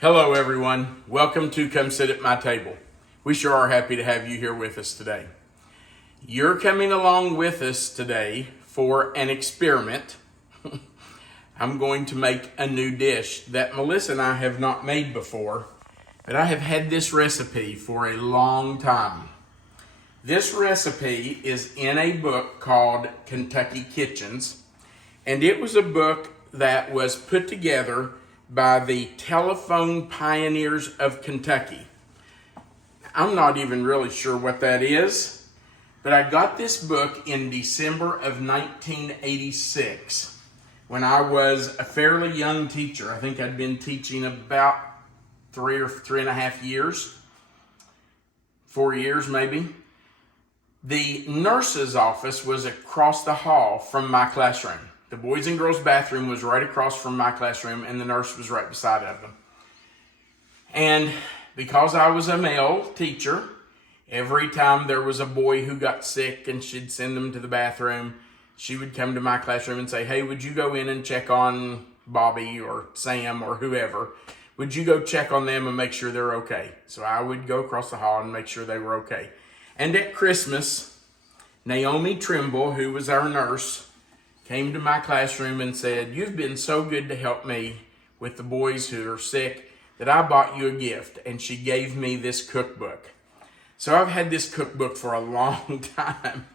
Hello everyone, welcome to Come Sit at My Table. We sure are happy to have you here with us today. You're coming along with us today for an experiment. I'm going to make a new dish that Melissa and I have not made before, but I have had this recipe for a long time. This recipe is in a book called Kentucky Kitchens, and it was a book that was put together by the telephone pioneers of Kentucky. I'm not even really sure what that is, but I got this book in December of 1986 when I was a fairly young teacher. I think I'd been teaching about 3 or 3.5 years, 4 years maybe. The nurse's office was across the hall from my classroom. The boys and girls bathroom was right across from my classroom, and the nurse was right beside of them. And because I was a male teacher, every time there was a boy who got sick and she'd send them to the bathroom, she would come to my classroom and say, "Hey, would you go in and check on Bobby or Sam or whoever? Would you go check on them and make sure they're okay?" So I would go across the hall and make sure they were okay. And at Christmas, Naomi Trimble, who was our nurse, came to my classroom and said, "You've been so good to help me with the boys who are sick that I bought you a gift." And she gave me this cookbook. So I've had this cookbook for a long time.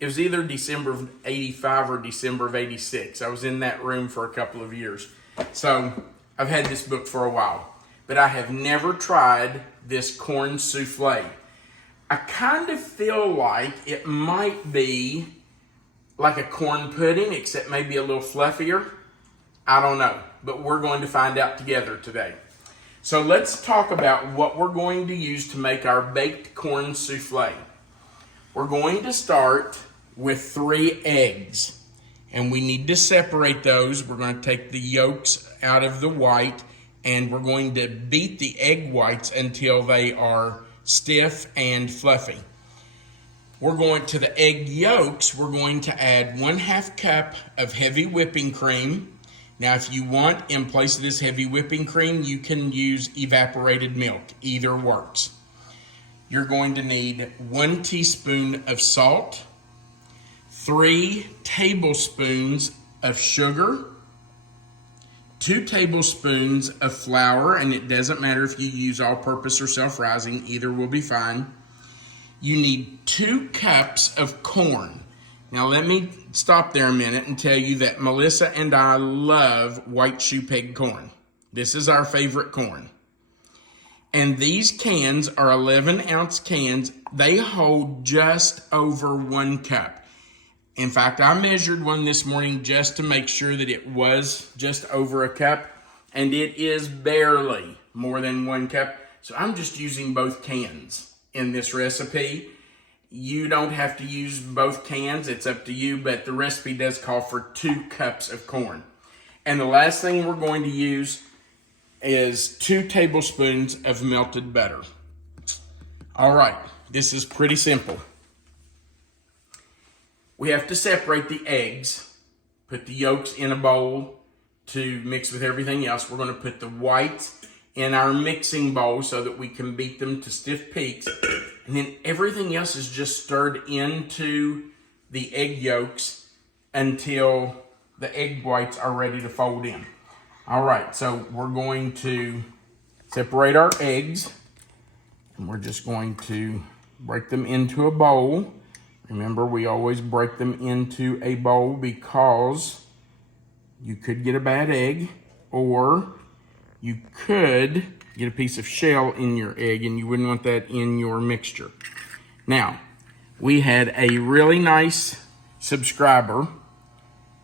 It was either December of 85 or December of 86. I was in that room for a couple of years. So I've had this book for a while. But I have never tried this corn souffle. I kind of feel like it might be like a corn pudding, except maybe a little fluffier. I don't know, but we're going to find out together today. So let's talk about what we're going to use to make our baked corn souffle. We're going to start with 3 eggs, and we need to separate those. We're going to take the yolks out of the white, and we're going to beat the egg whites until they are stiff and fluffy. We're going to the egg yolks, we're going to add 1/2 cup of heavy whipping cream. Now, if you want, in place of this heavy whipping cream, you can use evaporated milk. Either works. You're going to need 1 teaspoon of salt, 3 tablespoons of sugar, 2 tablespoons of flour, and it doesn't matter if you use all-purpose or self-rising, either will be fine. You need 2 cups of corn. Now let me stop there a minute and tell you that Melissa and I love white shoe peg corn. This is our favorite corn. And these cans are 11-ounce cans. They hold just over 1 cup. In fact, I measured one this morning just to make sure that it was just over a cup, and it is barely more than 1 cup. So I'm just using both cans in this recipe. You don't have to use both cans, it's up to you, but the recipe does call for 2 cups of corn. And the last thing we're going to use is 2 tablespoons of melted butter. All right, this is pretty simple. We have to separate the eggs, put the yolks in a bowl to mix with everything else. We're going to put the whites in our mixing bowl so that we can beat them to stiff peaks. And then everything else is just stirred into the egg yolks until the egg whites are ready to fold in. All right, so we're going to separate our eggs, and we're just going to break them into a bowl. Remember, we always break them into a bowl because you could get a bad egg, or you could get a piece of shell in your egg, and you wouldn't want that in your mixture. Now, we had a really nice subscriber,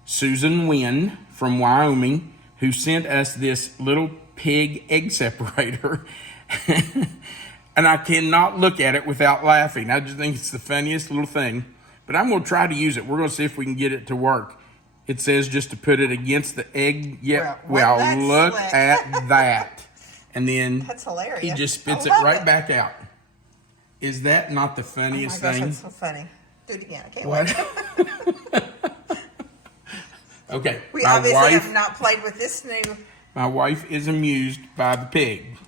Susan Wynn from Wyoming, who sent us this little pig egg separator. And I cannot look at it without laughing. I just think it's the funniest little thing. But I'm going to try to use it. We're going to see if we can get it to work. It says just to put it against the egg. Yeah, well look at that. And then that's hilarious. He just spits it right back out. Is that not the funniest thing? That's so funny. Do it again. I can't wait. Okay. We obviously have not played with this new My wife is amused by the pig.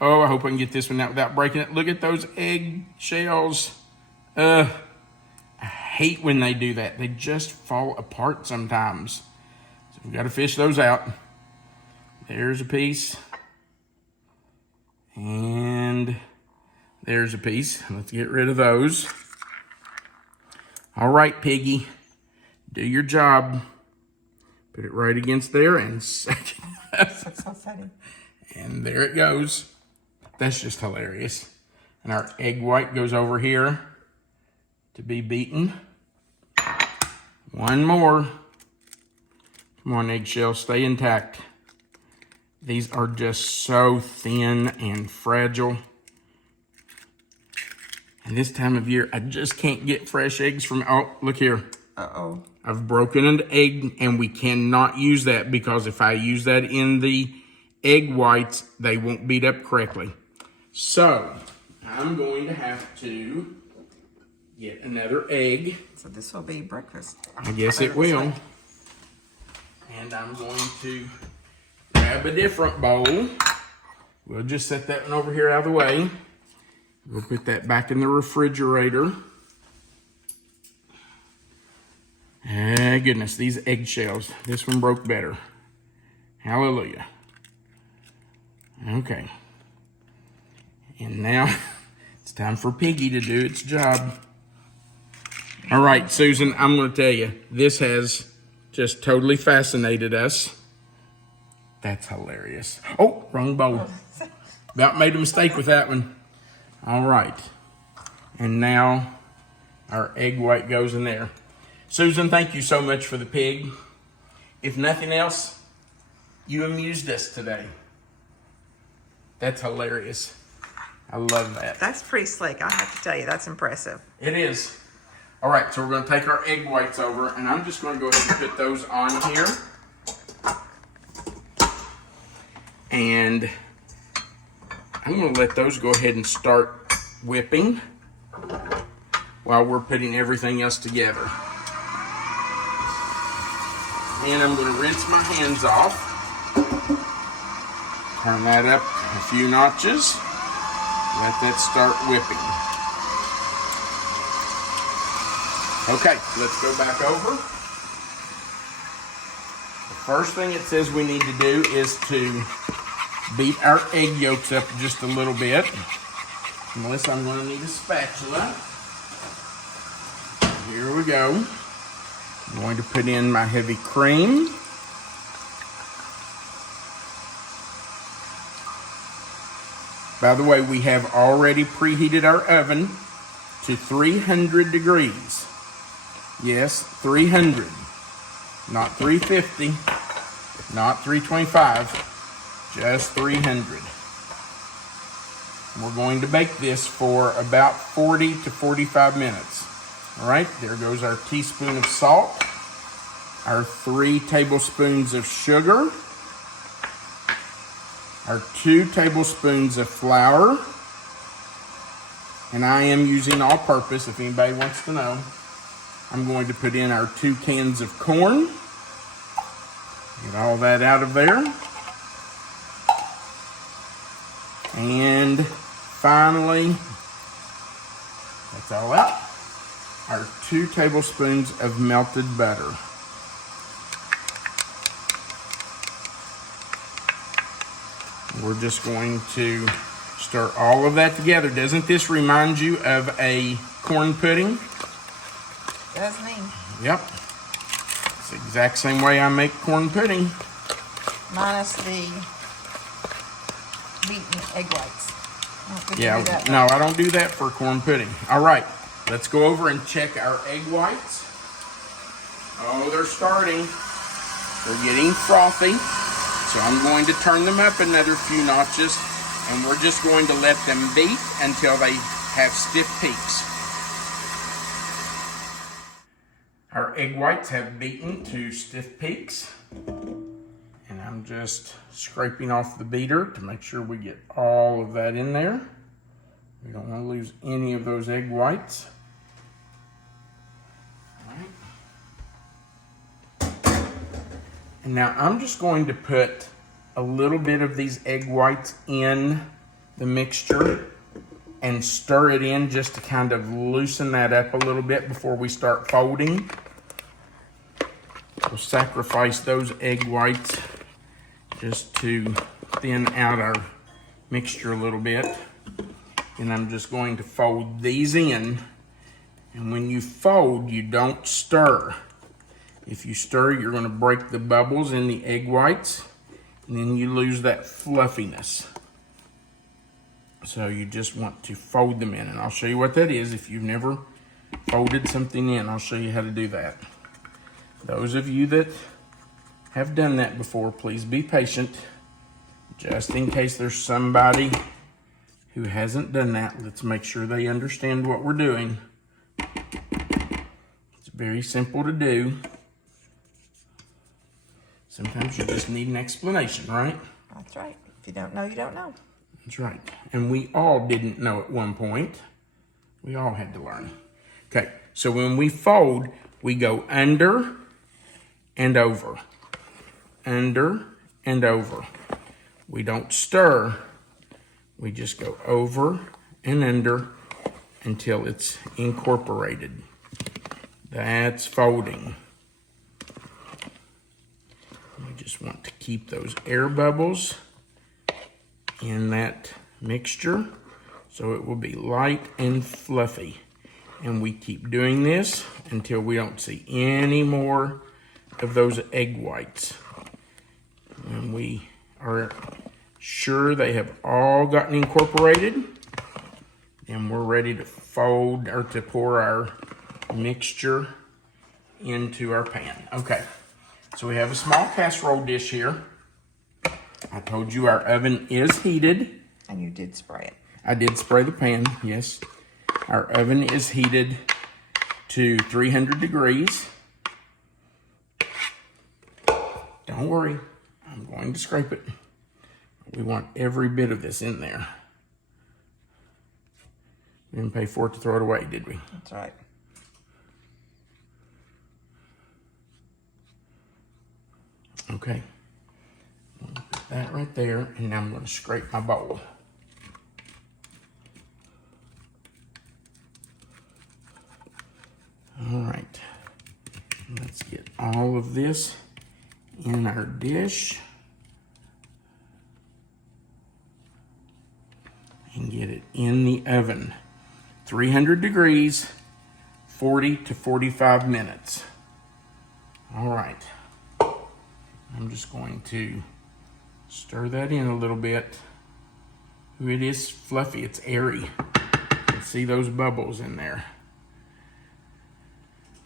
Oh, I hope I can get this one out without breaking it. Look at those egg shells. I hate when they do that. They just fall apart sometimes. So we've got to fish those out. There's a piece. And there's a piece. Let's get rid of those. All right, piggy. Do your job. Put it right against there and set it up. That's so funny. And there it goes. That's just hilarious. And our egg white goes over here to be beaten. One more. Come on, eggshell, stay intact. These are just so thin and fragile. And this time of year, I just can't get fresh eggs from, oh, look here. Uh-oh. I've broken an egg, and we cannot use that because if I use that in the egg whites, they won't beat up correctly. So, I'm going to have to get another egg. So this will be breakfast. I guess it will. And I'm going to grab a different bowl. We'll just set that one over here out of the way. We'll put that back in the refrigerator. Goodness, these eggshells. This one broke better. Hallelujah. Okay. And now it's time for Piggy to do its job. All right, Susan, I'm going to tell you, this has just totally fascinated us. That's hilarious. Oh, wrong bowl. About made a mistake with that one. All right. And now our egg white goes in there. Susan, thank you so much for the pig. If nothing else, you amused us today. That's hilarious. I love that. That's pretty slick. I have to tell you, that's impressive. It is. All right, so we're going to take our egg whites over, and I'm just going to go ahead and put those on here. And I'm going to let those go ahead and start whipping while we're putting everything else together. And I'm going to rinse my hands off. Turn that up a few notches. Let that start whipping. Okay, let's go back over. The first thing it says we need to do is to beat our egg yolks up just a little bit. Melissa, I'm going to need a spatula. Here we go. I'm going to put in my heavy cream. By the way, we have already preheated our oven to 300 degrees. Yes, 300. Not 350, not 325, just 300. We're going to bake this for about 40 to 45 minutes. All right, there goes our teaspoon of salt, our 3 tablespoons of sugar, our 2 tablespoons of flour, and I am using all-purpose if anybody wants to know. I'm going to put in our 2 cans of corn. Get all that out of there. And finally, that's all out. Our 2 tablespoons of melted butter. We're just going to stir all of that together. Doesn't this remind you of a corn pudding? Does me. Yep. It's the exact same way I make corn pudding. Minus the beaten egg whites. Yeah, no, I don't do that for corn pudding. All right, let's go over and check our egg whites. Oh, they're starting. They're getting frothy. So I'm going to turn them up another few notches, and we're just going to let them beat until they have stiff peaks. Our egg whites have beaten to stiff peaks, and I'm just scraping off the beater to make sure we get all of that in there. We don't want to lose any of those egg whites. All right. And now I'm just going to put a little bit of these egg whites in the mixture and stir it in just to kind of loosen that up a little bit before we start folding. We'll sacrifice those egg whites just to thin out our mixture a little bit. And I'm just going to fold these in. And when you fold, you don't stir. If you stir, you're going to break the bubbles in the egg whites, and then you lose that fluffiness. So you just want to fold them in, and I'll show you what that is. If you've never folded something in, I'll show you how to do that. Those of you that have done that before, please be patient. Just in case there's somebody who hasn't done that, let's make sure they understand what we're doing. It's very simple to do. Sometimes you just need an explanation, right? That's right. If you don't know, you don't know. That's right. And we all didn't know at one point. We all had to learn. Okay, so when we fold, we go under and over. Under and over. We don't stir. We just go over and under until it's incorporated. That's folding. We just want to keep those air bubbles in that mixture so it will be light and fluffy. And we keep doing this until we don't see any more of those egg whites. And we are sure they have all gotten incorporated, and we're ready to fold or to pour our mixture into our pan. Okay, so we have a small casserole dish here. I told you our oven is heated. And you did spray it. I did spray the pan, yes. Our oven is heated to 300 degrees. Don't worry, I'm going to scrape it. We want every bit of this in there. We didn't pay for it to throw it away, did we? That's right. Okay. I'm gonna put that right there, and now I'm going to scrape my bowl. All right. Let's get all of this in our dish. And get it in the oven. 300 degrees, 40 to 45 minutes. All right. I'm just going to stir that in a little bit. Ooh, it is fluffy, it's airy. You can see those bubbles in there.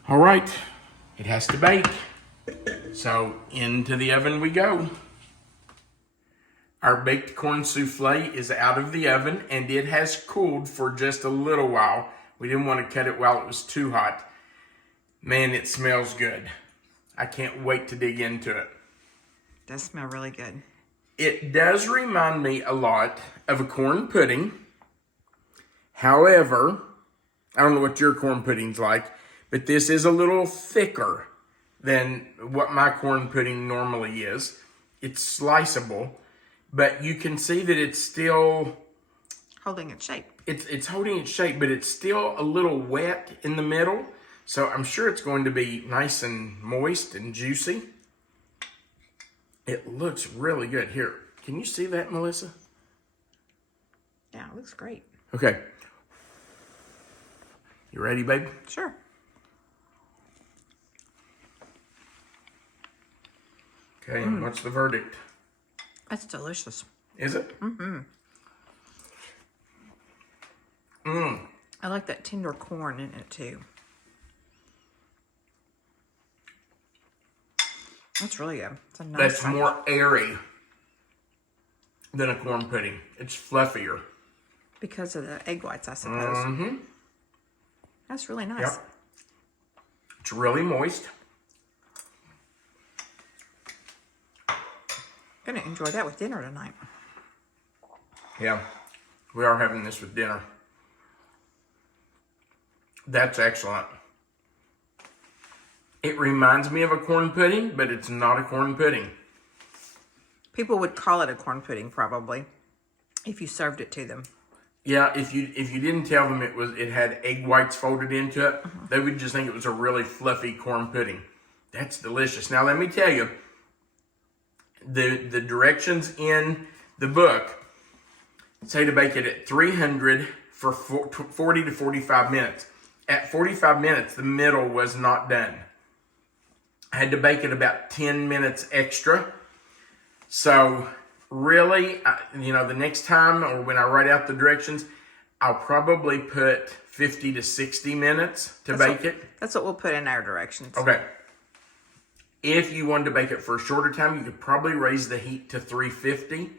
All right, it has to bake. So into the oven we go. Our baked corn souffle is out of the oven, and it has cooled for just a little while. We didn't want to cut it while it was too hot. Man, it smells good. I can't wait to dig into it. It does smell really good. It does remind me a lot of a corn pudding. However, I don't know what your corn pudding's like, but this is a little thicker than what my corn pudding normally is. It's sliceable. But you can see that it's still Holding its shape. It's holding its shape, but it's still a little wet in the middle. So I'm sure it's going to be nice and moist and juicy. It looks really good. Here, can you see that, Melissa? Yeah, it looks great. Okay. You ready, babe? Sure. Okay, what's the verdict? That's delicious. Is it? Mm-hmm. I like that tender corn in it too. That's really good. It's a nice That's size. more airy than a corn pudding. It's fluffier. Because of the egg whites, I suppose. Mm-hmm. That's really nice. Yep. It's really moist. Gonna enjoy that with dinner tonight. Yeah, we are having this with dinner. That's excellent. It reminds me of a corn pudding, but it's not a corn pudding. People would call it a corn pudding probably if you served it to them. Yeah, if you didn't tell them it had egg whites folded into it, they would just think it was a really fluffy corn pudding. That's delicious. Now let me tell you, the directions in the book say to bake it at 300 for 40 to 45 minutes. At 45 minutes, the middle was not done. I had to bake it about 10 minutes extra. So really, the next time or when I write out the directions, I'll probably put 50 to 60 minutes to bake it. That's what we'll put in our directions. Okay. If you wanted to bake it for a shorter time, you could probably raise the heat to 350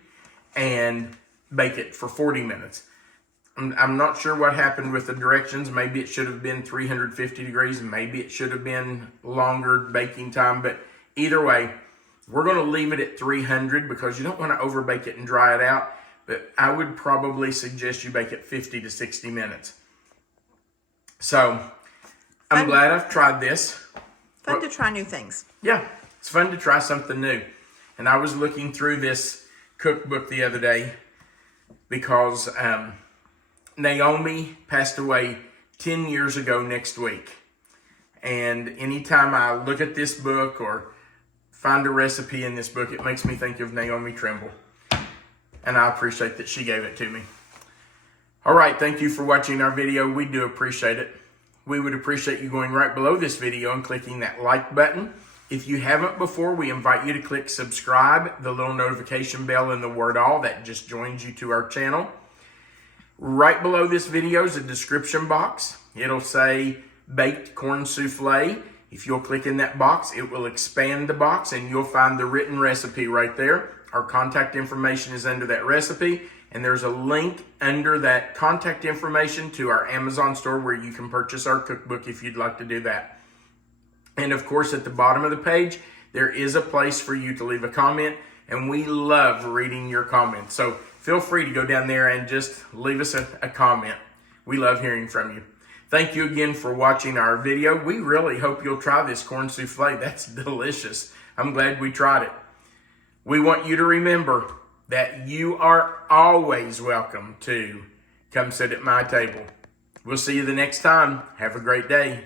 and bake it for 40 minutes. I'm not sure what happened with the directions. Maybe it should have been 350 degrees. Maybe it should have been longer baking time. But either way, we're going to leave it at 300 because you don't want to over bake it and dry it out. But I would probably suggest you bake it 50 to 60 minutes. So I'm glad I've tried this. Fun to try new things. Yeah, it's fun to try something new. And I was looking through this cookbook the other day because Naomi passed away 10 years ago next week. And anytime I look at this book or find a recipe in this book, it makes me think of Naomi Trimble. And I appreciate that she gave it to me. All right, thank you for watching our video. We do appreciate it. We would appreciate you going right below this video and clicking that like button. If you haven't before, we invite you to click subscribe, the little notification bell and the word all. That just joins you to our channel. Right below this video is a description box. It'll say baked corn souffle. If you'll click in that box, it will expand the box and you'll find the written recipe right there. Our contact information is under that recipe, and there's a link under that contact information to our Amazon store where you can purchase our cookbook if you'd like to do that. And of course, at the bottom of the page, there is a place for you to leave a comment, and we love reading your comments. So feel free to go down there and just leave us a comment. We love hearing from you. Thank you again for watching our video. We really hope you'll try this corn souffle. That's delicious. I'm glad we tried it. We want you to remember that you are always welcome to come sit at my table. We'll see you the next time. Have a great day.